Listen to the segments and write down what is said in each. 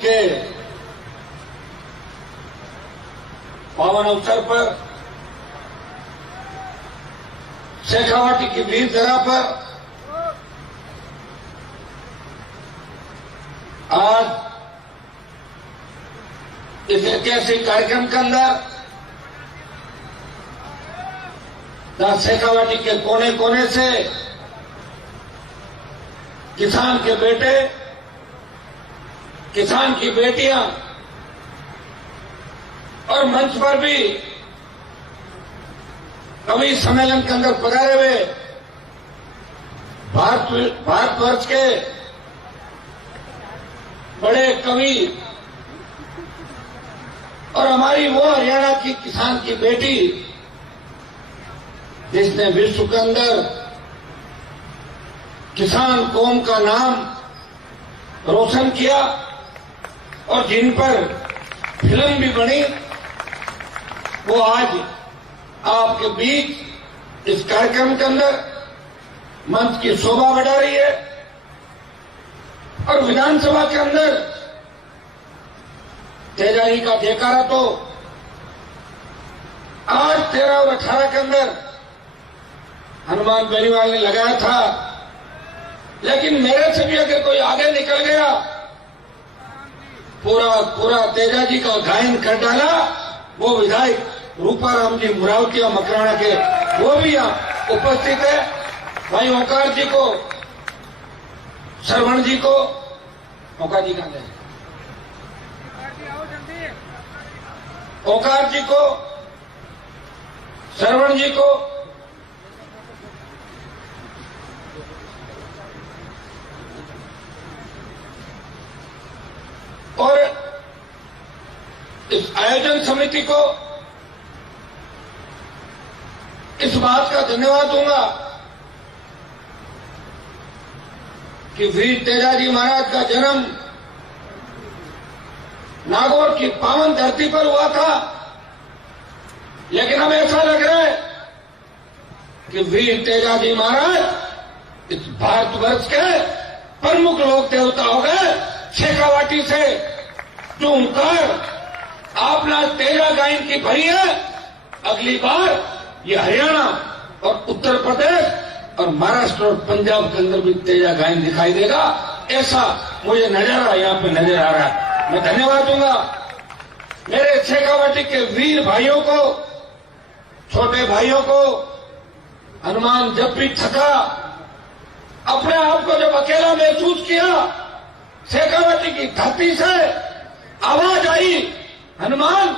के पावन अवसर पर शेखावाटी की वीर जगह पर आज इस ऐतिहासिक कार्यक्रम के अंदर शेखावाटी के कोने कोने से किसान के बेटे, किसान की बेटियां और मंच पर भी कवि सम्मेलन के अंदर पधारे हुए भारतवर्ष के बड़े कवि और हमारी वो हरियाणा की किसान की बेटी जिसने विश्व के अंदर किसान कौम का नाम रोशन किया और जिन पर फिल्म भी बनी, वो आज आपके बीच इस कार्यक्रम के अंदर मंच की शोभा बढ़ा रही है। और विधानसभा के अंदर तेजाजी का जयकारा तो आज 13 और 18 के अंदर हनुमान बेनीवाल ने लगाया था, लेकिन मेरे से भी अगर कोई आगे निकल गया, पूरा तेजाजी का गायन कर डाला, वो विधायक रूपाराम जी मुरावतिया मकराना के, वो भी यहाँ उपस्थित है। भाई ओंकार जी को, श्रवण जी को, ओंकार जी कहां गए, ओंकार जी को, श्रवण जी को, और इस आयोजन समिति को इस बात का धन्यवाद दूंगा कि वीर तेजाजी महाराज का जन्म नागौर की पावन धरती पर हुआ था, लेकिन हमें ऐसा लग रहा है कि वीर तेजाजी महाराज इस भारतवर्ष के प्रमुख लोक देवता हो गए। शेखावाटी से चूमकर आपने तेजा गायन की भरी है। अगली बार ये हरियाणा और उत्तर प्रदेश और महाराष्ट्र और पंजाब के अंदर भी तेजा गायन दिखाई देगा, ऐसा मुझे नजारा यहाँ पे नजर आ रहा है। मैं धन्यवाद दूंगा मेरे शेखावाटी के वीर भाइयों को, छोटे भाइयों को। हनुमान जब भी थका, अपने आप को जब अकेला महसूस किया, शेखावाटी की धरती से आवाज आई, हनुमान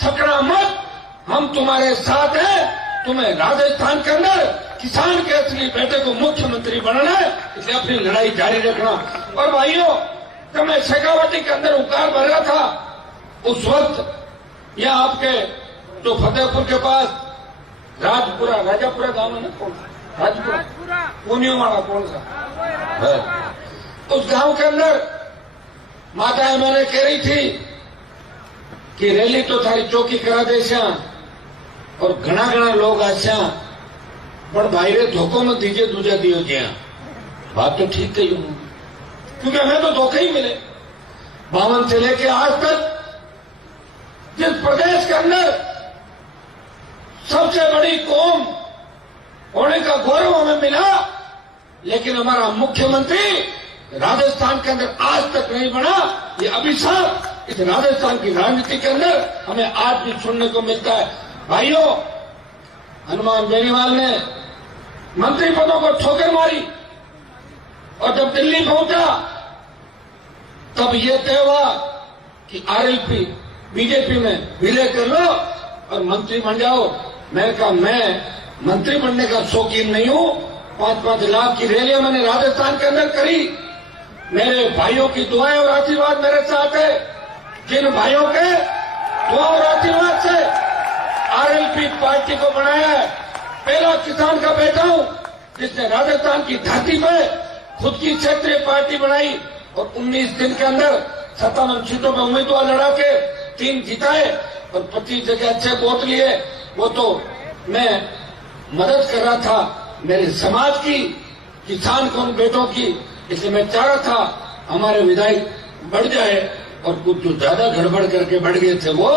थकना मत, हम तुम्हारे साथ हैं। तुम्हें राजस्थान के अंदर किसान के असली बेटे को मुख्यमंत्री बनना है, इसलिए अपनी लड़ाई जारी रखना। और भाइयों, जब मैं शेखावाटी के अंदर उकार भर रहा था, उस वक्त यह आपके जो फतेहपुर के पास राजापुरा गांव है ना, कौन सा राजपुरा पूनियों वाला कौन सा है, उस गांव के अंदर माता मैंने कह रही थी कि रैली तो थारी चौकी करा दे और घना लोग आशा, पर भाई रे धोखो मत दीजिए, दूजा दियो ज्या। बात तो ठीक कही हूं, क्योंकि हमें तो धोखे ही मिले। 52 से लेके आज तक जिस प्रदेश के अंदर सबसे बड़ी कौम होने का गौरव हमें मिला, लेकिन हमारा मुख्यमंत्री राजस्थान के अंदर आज तक नहीं बना। ये अभिशाप इस राजस्थान की राजनीति के अंदर हमें आज भी सुनने को मिलता है। भाइयों, हनुमान बेनीवाल ने मंत्री पदों को ठोकर मारी और जब दिल्ली पहुंचा तब ये तय हुआ कि आरएलपी बीजेपी में विलय कर लो और मंत्री बन जाओ। मैंने कहा मैं मंत्री बनने का शौकीन नहीं हूं। 5-5 लाख की रैलियां मैंने राजस्थान के अंदर करी। मेरे भाइयों की दुआएं और आशीर्वाद मेरे साथ है। जिन भाइयों के दुआ और आशीर्वाद से आरएलपी पार्टी को बनाया है, पहला किसान का बेटा हूं जिसने राजस्थान की धरती पे खुद की क्षेत्रीय पार्टी बनाई और 19 दिन के अंदर 57 सीटों पर उम्मीदवार लड़ा के 3 जिताए और 25 जगह अच्छे वोट लिए। वो तो मैं मदद कर रहा था मेरे समाज की, किसान को उन बेटों की, इसलिए मैं चाह रहा था हमारे विधायक बढ़ जाए और कुछ जो ज्यादा गड़बड़ करके बढ़ गए थे वो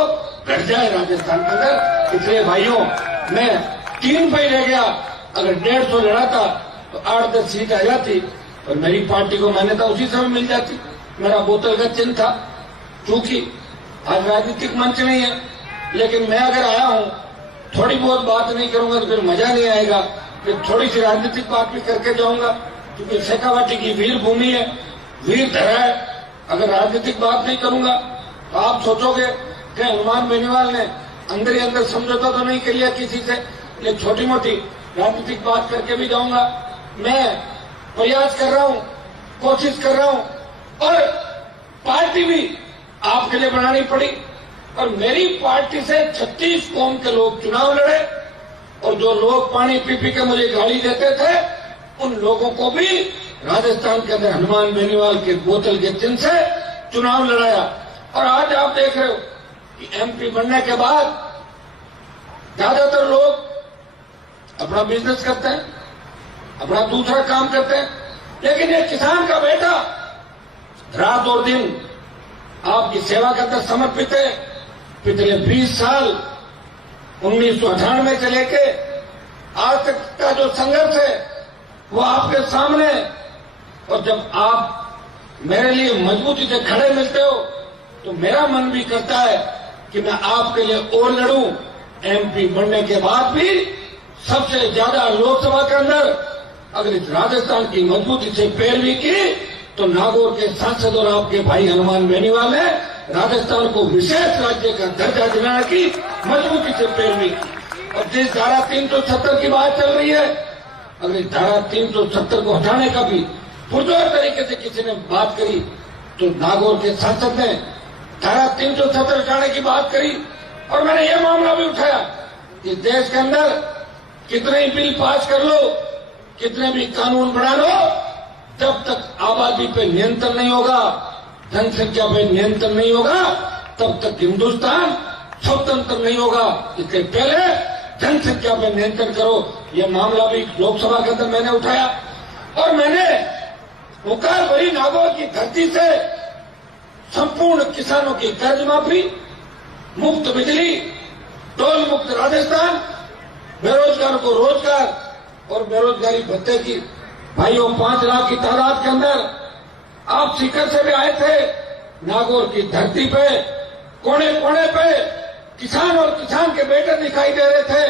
घट जाए राजस्थान के अंदर। इसलिए भाइयों, मैं 3 पे रह गया। अगर 150 लड़ा था तो 8-10 सीट आ जाती और मेरी पार्टी को मान्यता उसी समय मिल जाती। मेरा बोतल का चिन्ह था। चूंकि आज राजनीतिक मंच नहीं है, लेकिन मैं अगर आया हूं, थोड़ी बहुत बात नहीं करूंगा तो फिर मजा नहीं आएगा। फिर थोड़ी सी राजनीतिक बात भी करके जाऊंगा, क्योंकि शेखावाटी की वीर भूमि है, वीर धरा है। अगर राजनीतिक बात नहीं करूंगा तो आप सोचोगे कि हनुमान बेनीवाल ने अंदर ही अंदर समझौता तो नहीं किया किसी से, ये छोटी मोटी राजनीतिक बात करके भी जाऊंगा। मैं प्रयास कर रहा हूं, कोशिश कर रहा हूं, और पार्टी भी आपके लिए बनानी पड़ी। और मेरी पार्टी से 36 कौम के लोग चुनाव लड़े, और जो लोग पानी पी पी के मुझे गाली देते थे उन लोगों को भी राजस्थान के अंदर हनुमान बेनीवाल के बोतल के चिन्ह से चुनाव लड़ाया। और आज आप देख रहे हो कि एमपी बनने के बाद ज्यादातर लोग अपना बिजनेस करते हैं, अपना दूसरा काम करते हैं, लेकिन ये किसान का बेटा रात और दिन आपकी सेवा के अंदर समर्पित है। पिछले 20 साल 1998 से लेके आज तक का जो संघर्ष है वो आपके सामने। और जब आप मेरे लिए मजबूती से खड़े मिलते हो तो मेरा मन भी करता है कि मैं आपके लिए और लड़ूं। एमपी बनने के बाद भी सबसे ज्यादा लोकसभा के अंदर अगर इस राजस्थान की मजबूती से पैरवी की तो नागौर के सांसद और आपके भाई हनुमान बेनीवाल ने राजस्थान को विशेष राज्य का दर्जा दिलाने की मजबूती से पैरवी की। और जिस धारा 370 की बात चल रही है, अगर इस धारा 370 को हटाने का भी पुरजोर तरीके से किसी ने बात करी तो नागौर के सांसद ने धारा 370 हटाने की बात करी। और मैंने यह मामला भी उठाया कि देश के अंदर कितने ही बिल पास कर लो, कितने भी कानून बना लो, जब तक आबादी पे नियंत्रण नहीं होगा, जनसंख्या पे नियंत्रण नहीं होगा, तब तक हिंदुस्तान स्वतंत्र नहीं होगा। इससे पहले जनसंख्या पे नियंत्रण करो। यह मामला भी लोकसभा के अंदर मैंने उठाया। और मैंने पुकार भरी नागौर की धरती से संपूर्ण किसानों की कर्ज माफी, मुफ्त बिजली, टोल मुक्त राजस्थान, बेरोजगार को रोजगार और बेरोजगारी भत्ते की। भाइयों, 5 लाख की तादाद के अंदर आप सीकर से भी आए थे। नागौर की धरती पे कोने कोने पे किसान और किसान के बेटे दिखाई दे रहे थे।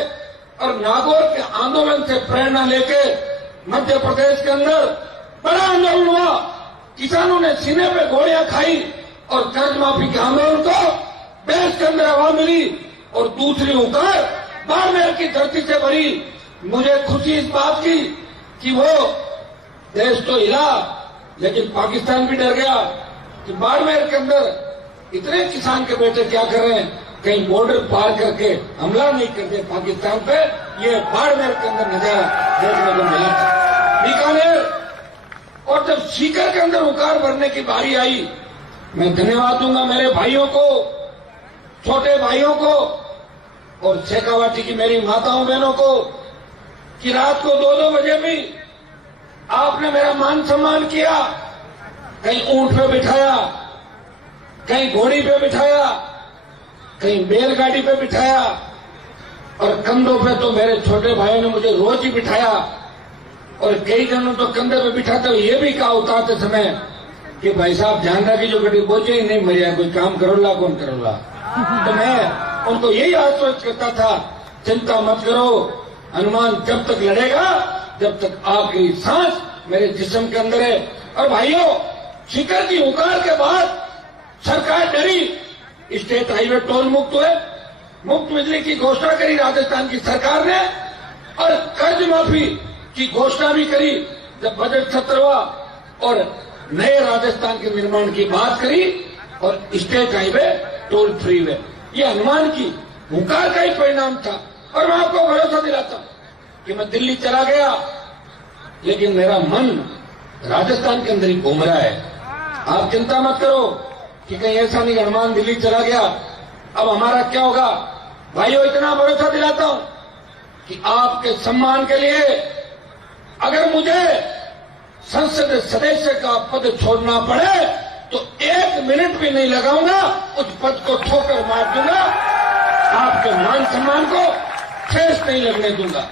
और नागौर के आंदोलन से प्रेरणा लेके मध्य प्रदेश के अंदर बड़ा आंदोलन हुआ। किसानों ने सीने पे गोलियां खाई और कर्ज माफी के आंदोलन को देश के अंदर हवा मिली। और दूसरी हुकार बाड़मेर की धरती से भरी। मुझे खुशी इस बात की कि वो देश तो हिला, लेकिन पाकिस्तान भी डर गया कि बाड़मेर के अंदर इतने किसान के बेटे क्या कर रहे हैं, कहीं बॉर्डर पार करके हमला नहीं करते पाकिस्तान पे। ये बाड़मेर के अंदर नजारा देखने को मिला था। बीकानेर और जब सीकर के अंदर हुकार भरने की बारी आई, मैं धन्यवाद दूंगा मेरे भाइयों को, छोटे भाइयों को और शेखावाटी की मेरी माताओं बहनों को कि रात को 2-2 बजे भी आपने मेरा मान सम्मान किया। कहीं ऊंट पे बिठाया, कहीं घोड़ी पे बिठाया, कहीं बैलगाड़ी पे बिठाया, और कंधों पे तो मेरे छोटे भाइयों ने मुझे रोज ही बिठाया। और कई जनों तो कंधे पे बिठाते हुए ये भी कहा उतारते समय कि भाई साहब ध्यान रखिए जो गड्डी बोझे ही नहीं मरिया, कोई काम करोला कौन करोला। तो मैं उनको यही आश्वस्त करता था, चिंता मत करो, हनुमान जब तक लड़ेगा जब तक आपकी सांस मेरे जिस्म के अंदर है। और भाइयों, सीकर की हुकार के बाद सरकार डरी, स्टेट हाईवे टोल मुक्त हुए, मुफ्त बिजली की घोषणा करी राजस्थान की सरकार ने, और कर्ज माफी की घोषणा भी करी जब बजट सत्र हुआ, और नए राजस्थान के निर्माण की बात करी, और स्टेट हाईवे टोल फ्री हुए। ये हनुमान की हुकार का ही परिणाम था। और मैं आपको भरोसा दिलाता हूं कि मैं दिल्ली चला गया, लेकिन मेरा मन राजस्थान के अंदर ही घूम रहा है। आप चिंता मत करो कि कहीं ऐसा नहीं हनुमान दिल्ली चला गया, अब हमारा क्या होगा। भाइयों, इतना भरोसा दिलाता हूं कि आपके सम्मान के लिए अगर मुझे संसद सदस्य का पद छोड़ना पड़े तो 1 मिनट भी नहीं लगाऊंगा, उस पद को ठोकर मार दूंगा, आपके मान सम्मान को ठेस नहीं लगने दूंगा।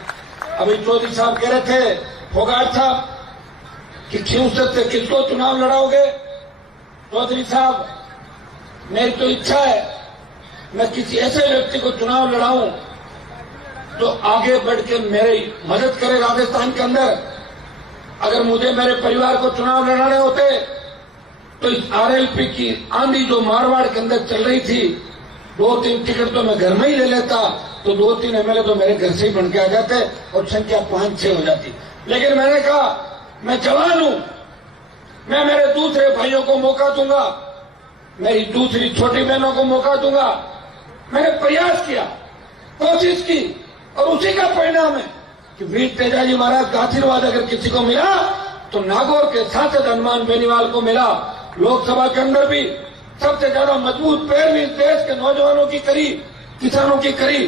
अभी चौधरी साहब कह रहे थे, फोगाट साहब, कि खियूसत से किसको चुनाव लड़ाओगे? चौधरी साहब, मेरी तो इच्छा है मैं किसी ऐसे व्यक्ति को चुनाव लड़ाऊं तो आगे बढ़ के मेरी मदद करे राजस्थान के अंदर। अगर मुझे मेरे परिवार को चुनाव लड़ाने होते तो इस आरएलपी की आंधी जो मारवाड़ के अंदर चल रही थी, 2-3 टिकट तो मैं घर में ही ले लेता, तो 2-3 एमएलए तो मेरे घर से ही बन के आ जाते और संख्या 5-6 हो जाती। लेकिन मैंने कहा मैं जवान हूं, मैं मेरे दूसरे भाइयों को मौका दूंगा, मेरी दूसरी छोटी बहनों को मौका दूंगा। मैंने प्रयास किया, कोशिश की, और उसी का परिणाम है कि वीर तेजाजी महाराज का आशीर्वाद अगर किसी को मिला तो नागौर के सांसद हनुमान बेनीवाल को मिला। लोकसभा के अंदर भी सबसे ज्यादा मजबूत पैरवी इस देश के नौजवानों की करी, किसानों की करी,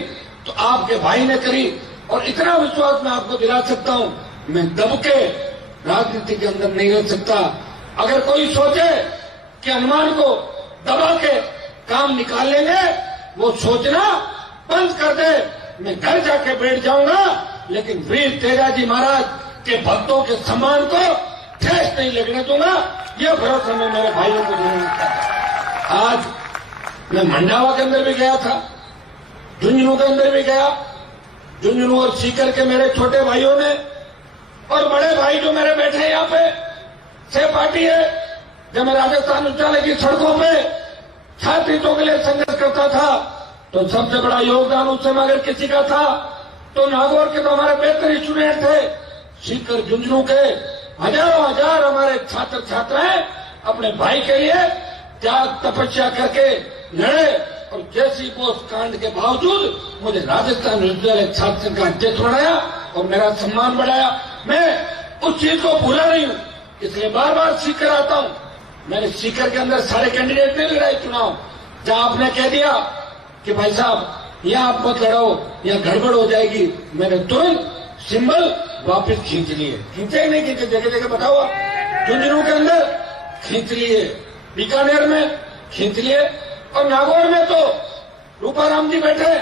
तो आपके भाई ने करी। और इतना विश्वास मैं आपको दिला सकता हूं, मैं दब के राजनीति के अंदर नहीं रह सकता। अगर कोई सोचे कि हनुमान को दबा के काम निकाल लेंगे, वो सोचना बंद कर दे। मैं घर जाके बैठ जाऊंगा, लेकिन वीर तेजाजी महाराज के भक्तों के सम्मान को ठेस नहीं लगने दूंगा। यह भरोसा मैं मेरे भाइयों को देना चाहता हूं। आज मैं मंडावा के अंदर भी गया था, झुंझुनू के अंदर भी गया। झुंझुनू और सीकर के मेरे छोटे भाइयों ने और बड़े भाई जो मेरे बैठे हैं यहाँ पे, से पार्टी है। जब मैं राजस्थान उच्च न्यायालय की सड़कों पे छात्र हितों के लिए संघर्ष करता था, तो सबसे बड़ा योगदान उस समय अगर किसी का था तो नागौर के तो हमारे बेहतर स्टूडेंट थे। सीकर झुंझुनू के हजारों हजार हमारे छात्र छात्राएं अपने भाई के लिए त्याग तपस्या करके लड़े, और जैसी बोस कांड के बावजूद मुझे राजस्थान विश्वविद्यालय छात्र संघ का अध्यक्ष बनाया और मेरा सम्मान बढ़ाया। मैं उस चीज को भूला नहीं हूं, इसलिए बार बार सीकर आता हूं। मैंने सीकर के अंदर सारे कैंडिडेट नहीं लड़ाए चुनाव। जहां आपने कह दिया कि भाई साहब यहां आप मत लड़ाओ, यहां गड़बड़ हो जाएगी, मैंने तुरंत सिंबल वापस खींच लिए। खींचे नहीं खींचे, जगह जगह बताओ आप। झुंझुनू के अंदर खींच लिए, बीकानेर में खींच लिए, और नागौर में तो रूपाराम जी बैठे